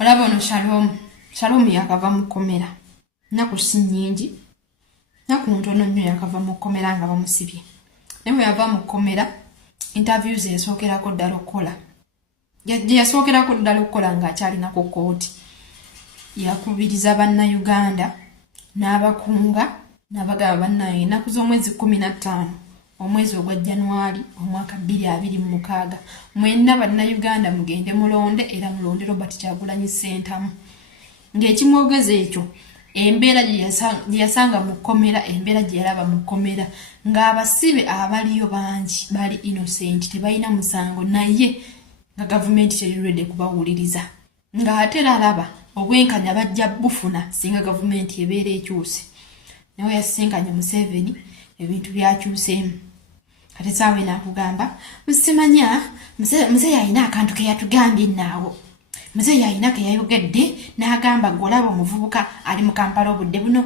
Olaba ono Shalom yakava mu kkomera. Nnaku si nnyingi. Nnaku ntono nnyo yakava mu kkomera nga bamusibye. Naye bwe yava mu kkomera, interviews yasookerako ddala okukola. Yasookerako ddala okukola ng'akyalina ku kkooti. Yakubiriza bannayuganda n'abakunga n'abagaba bannaye ennaku z'omwezi 15 omwezi ogwa January omwaka 2026 mwenna bannayuganda mugende mulonde era mulonde Robert Kyagulanyi Ssentamu ng'ekimwogeza ekyo embeera gye yasanga mu kkomera embeera gye yalaba mu kkomera ng'abasibe abaliyo bangi bali innocent tebalina musango naye nga gavumenti terirwedde kubawuliriza ng'ate alaba obwenkanya bajja bufuna singa gavumenti ebeera ekyuse nawe yasinkanye Museveni ebintu byakyuseemu kati saawe nakugamba musimanya mzee yalina akantu ke yatugambye naawo mzee yalina ke yayogedde n'agamba golaba omuvubuka ali mu Kampala obudde buno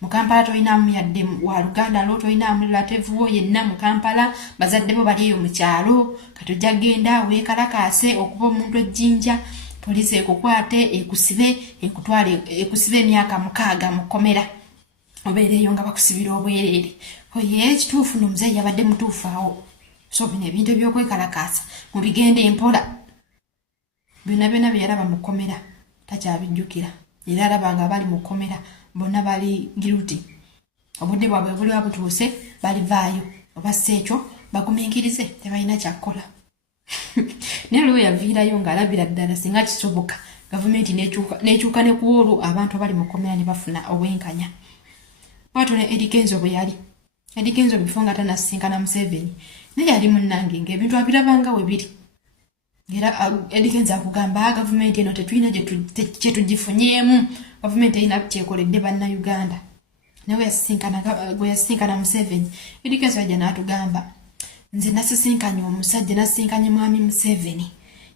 mu Kampala toyinamu yadde wa Luganda lo toyinamu relative wo yenna mu Kampala bazadde bo bali eyo mu kyalo kati ojja genda weekalakaase okuba omuntu ejjinja poliisi ekukwate ekusibe ekutwale ekusibe emyaka 6 mu kkomera obeereyo nga bakusibira obwereere oye ekituufu no mzee yabadde mutuufu awo so bino ebintu ebyokwekalakaasa mubigende empola byonna bye yalaba mu kkomera takyabijjukira era alaba nga bali mu kkomera bonna bali guilty obudde bwabwe buli butuuse balivaayo oba ekyo bagumiikirize tebalina kyakkola naye lwe yaviirayo ng'alabira ddala singa kisoboka gavumenti n'ekyuka ne ku olwo abantu abali mu kkomera ne bafuna obwenkanya bw'atyo ne Eddy Kenzo bwe yali Eddy Kenzo bifo nga tanasinkana Museveni naye yali munnange ng'ebintu abirabanga we biri era Eddy Kenzo akugamba gavumenti eno tetulina kye tugifunyeemu gavumenti erina kyekoledde bannayuganda nawe gwe yasinkana Museveni Eddy Kenzo ajja n'atugamba nze nasisinkanye omusajja nasisinkanye mwami Museveni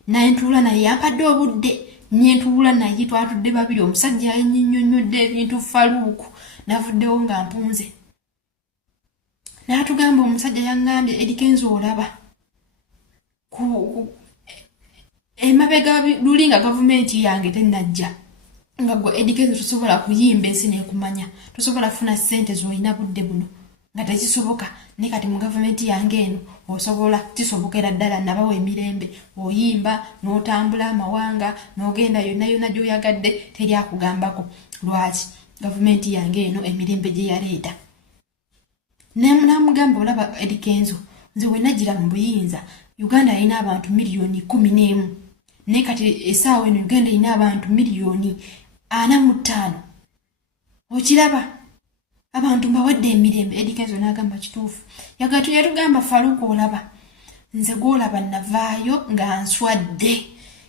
naye ntuula naye yampadde obudde nyentuula naye twatudde babiri omusajja yannyonnyodde ebintu faluuku navuddewo nga mpunze n'atugamba omusajja yaŋŋambye Eddy Kenzo olaba emabega luli nga gavumenti yange tennajja nga gwe Eddy Kenzo tosobola kuyimba ensi neekumanya tosobola kufuna ssente z'olina budde buno nga tekisoboka ne kati mu gavumenti yange eno osobola kisobokera ddala nabawa emirembe oyimba n'otambula amawanga n'ogenda yonna gy'oyagadde teri akugambako lwaki gavumenti yange eno emirembe gye yaleeta namugamba olaba Eddy Kenzo nze we nagira mu buyinza Uganda yalina abantu miliyoni 11 naye kati essaawa eno Uganda yalina abantu miliyoni 45 okiraba abantu mbawadde emirembe Eddy Kenzo n'agamba kituufu yatugamba Faluku olaba nze gwolaba navaayo nga nswadde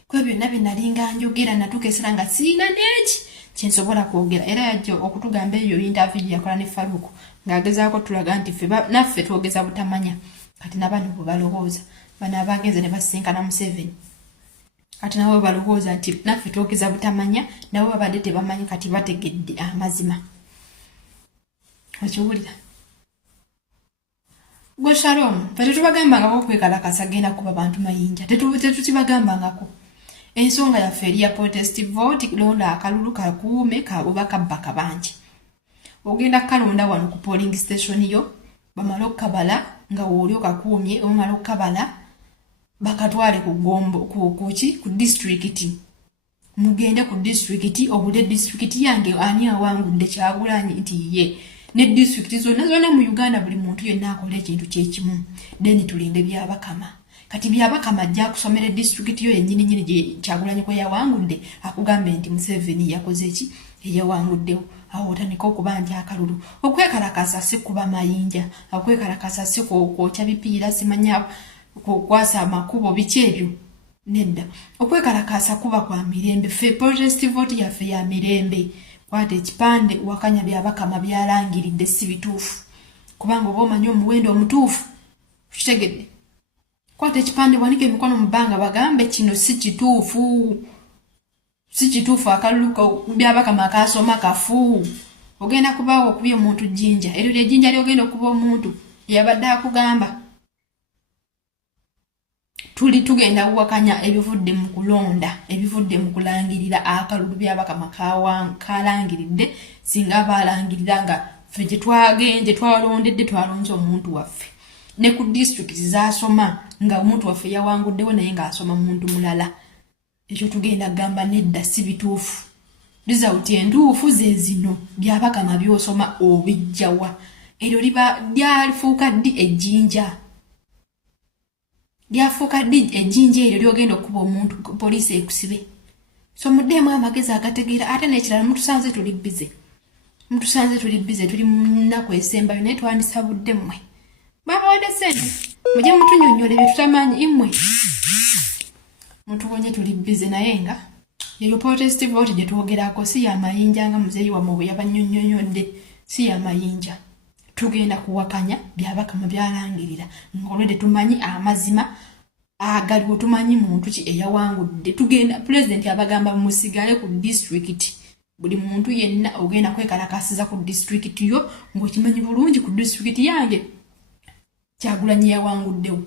kwe byonna bye nalinga njogera natuuka essira nga sirina neeki kyensobola kwogera era yajja okutugamba eyo interview yakola ne Faluku ng'agezaako tulaga nti naffe twogeza butamanya kati nabano bwe balowooza bano abagenze ne basinkana Museveni kati nabo balowooza nti naffe twogeza butamanya nabo babadde tebamanyi kati bategedde amazima okiwulira gwe Shalom tetubagambangako okwekalakasa genda kuba bantu mayinja tetutibagambangako ensonga yaffe eri ya protest vote londa akalulu kakuume kaboba kabbaka bangi ogenda kalonda wano ku polling station yo bamala okukabala nga wooli okakuumye omala okukabala bakatwale ku gombo ku district mugende ku district obule district yange ani awangudde Kyagulanyi nti ye ne district zonna mu Uganda buli muntu yenna akola ekintu kyekimu then tulinde byabakama kati byabakama ajja kusomera district yo yennyini gye Kyagulanyi kwe yawangudde akugambe nti Museveni yakoze ki eyawanguddewo awo otandika okuba nti akalulu okwekalakasa si kuba mayinja okwekalakasa si kwokya bipiira simanya kukwasa amakubo biki ebyo nedda okwekalakasa kuba kwa mirembe fe protest vote yaffe ya mirembe kwate ekipande wakanya byabakama byalangiridde si bituufu kubanga oba omanyi omuwendo omutuufu kitegedde kwate ekipande wanike emikono mu bbanga bagambe kino si kituufu akalulu byabakama akasoma kafu ogenda kubaawo okubya omuntu jjinja eryo lyejjinja lyogenda okuba omuntu yabadde akugamba tuli tugenda kuwakanya ebivudde mu kulonda ebivudde mu kulangirira balangirira akalulu byabakama kalangiridde singa balangirira nga ffe gye twagenze twalondedde twalonze omuntu waffe ne ku district zasoma nga omuntu waffe yawanguddewo naye ng'asoma muntu mulala ekyo tugenda gamba nedda si bituufu result entuufu ze zino byabakama byosoma obijjawa eryo liba lyalifuuka ddi ejjinja lyafuuka ddi ejjinja eryo lyogenda okuba omuntu poliisi ekusibe so muddemu amagezi agategeera ate n'ekirala mutusanze tuli bize tuli mu nnaku esembayo naye twandisabudde mmwe babawadde sente mujye mutunyonnyola ebyo tutamanyi immwe mutuwonye tuli bize naye nga eyo protest vote gye twogerako si yamayinja nga muzeeyi wamwe bwe yabanyonnyonyodde si yamayinja tugenda kuwakanya byabakama byalangirira ng'olwedde tumanyi amazima agaliwo tumanyi muntu ki eyawangudde tugenda president abagamba musigale ku district buli muntu yenna ogenda kwekalakasiza ku district yo ng'okimanyi bulungi ku district yange Kyagulanyi yawanguddewo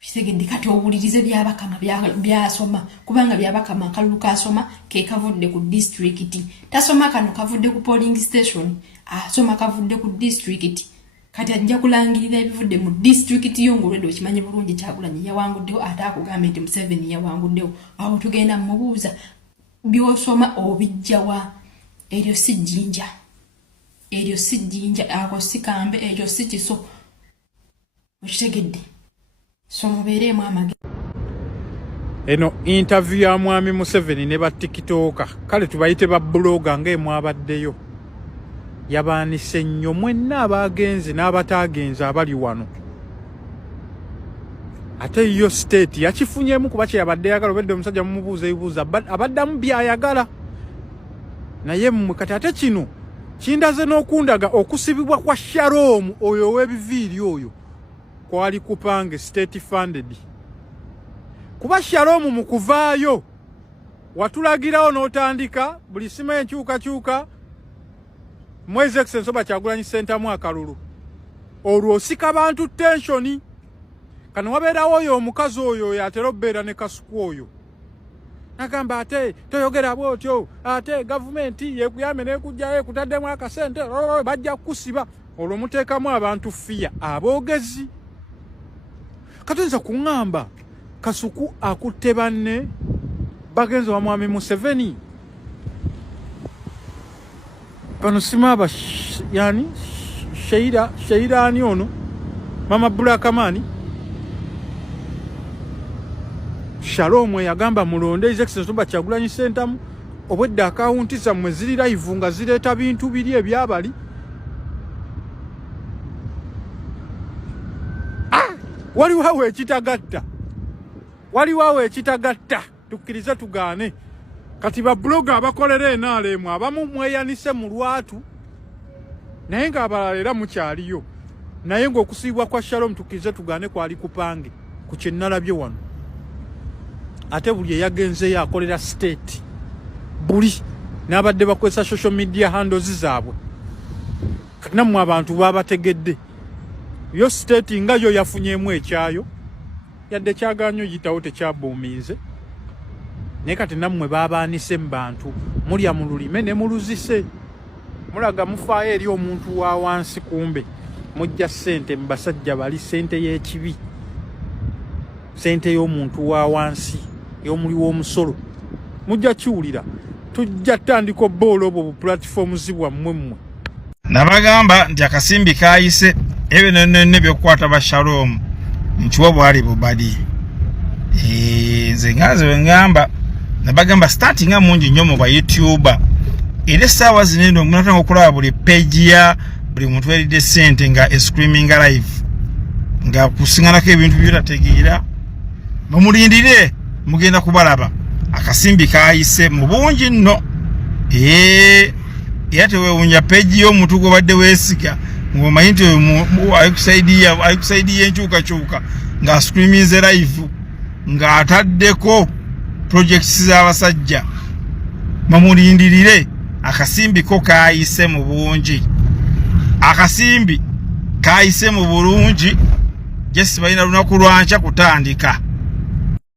bitegedde kati owulirize byabakama byasoma kubanga byabakama akalulu kasoma ke kavudde ku district tasoma kano kavudde ku polling station asoma kavudde ku district kati ajja kulangirira ebivudde mu district yo ng'olwedde okimanyi bulungi Kyagulanyi yawanguddewo ate akugamba nti Museveni yawanguddewo awo tugenda mubuuza byosoma obijjawa eryo si jjinja ako si kambe eryo si kiso okitegedde so mubeeremu amagezi eno interview ya mwami Museveni ne ba TikToker kale tubayite ba blogger ng'emwabaddeyo yabaanise nnyo mwenna abagenzi n'abatagenzi abali wano ate yo state yakifunyemu kuba kye yabadde yagala obedde omusajja mumubuuza ebibuuza abaddamu byayagala naye mmwe kati ate kino kindaze n'okundaga okusibibwa kwa Shalom oyo ow'ebiviiri oyo kwali kupange state funded kuba Shalom mu kuvaayo watulagirawo n'otandika buli sima enkyukakyuka mwezi Exensoba Kyagulanyi sentamu akalulu olwo osika bantu tensioni kano wabeerawo oyo omukazi oyo yatera obbeera ne kasuku oyo nagamba ate toyogera bwotyo ate gavumenti yekuyambe nekujjayo ekutaddemu akasente bajja kukusiba olwo muteekamu abantu fiya aboogezi katonza kuŋŋamba kasuku akutte banne bagenzi wa mwami Museveni pano simaba yani Sheira ani ono mama Bulakamani Shalom yagamba mulonde Exensoba Kyagulanyi sentamu obwedde akawunti zammwe ziri live nga zireeta bintu biri ebyabali waliwo ekitagatta tukkirize tugaane kati ba blogger abakolera enaalemu abamu mweyanise mu lwatu naye ng'abalala era mukyaliyo naye ng'okusiibwa kwa Shalom tukkirize tugaane kwali kupange ku kye nnalabye wano ate buli eyagenzeyo akolera state buli n'abadde bakozesa social media handles zaabwe kati nammwe abantu babategedde yo state nga yo yafunyemu ekyayo yadde kyaganyo yitawo tekyabuumize naye kati nammwe babaanise mu bantu mulya mu lulime ne muluzise mulaga mufaayo eri omuntu wa wansi kumbe mujja ssente mu basajja bali ssente y'ekibi ssente y'omuntu wa wansi y'omuli w'omusolo mujja kiwulira tujja tandika obboolo obwo bu platforms bwammwe mmwe nabagamba nti akasimbi kaayise ebyo nenne by'okukwata ba Shalom nkiwa bwali bubadi nze ngaze we ngamba nabagamba starting nga mungi nnyo mu ba YouTuber era essaawa zino munatanga okulaba buli page ya buli muntu weeridde ssente nga screaming live nga kusinganako ebintu by'otategeera mumulindire mugenda kubalaba akasimbi kaayise mu bungi nno era tewewunya page y'omuntu gw'obadde weesiga ng'omanyi nti ayikusaidiya enkyukakyuka nga screaminze live ng'ataddeko projects z'abasajja mumulindirire akasimbi ko kaayise mu bungi akasimbi kaayise mu bulungi jesi balina lunaku lwanca kutandika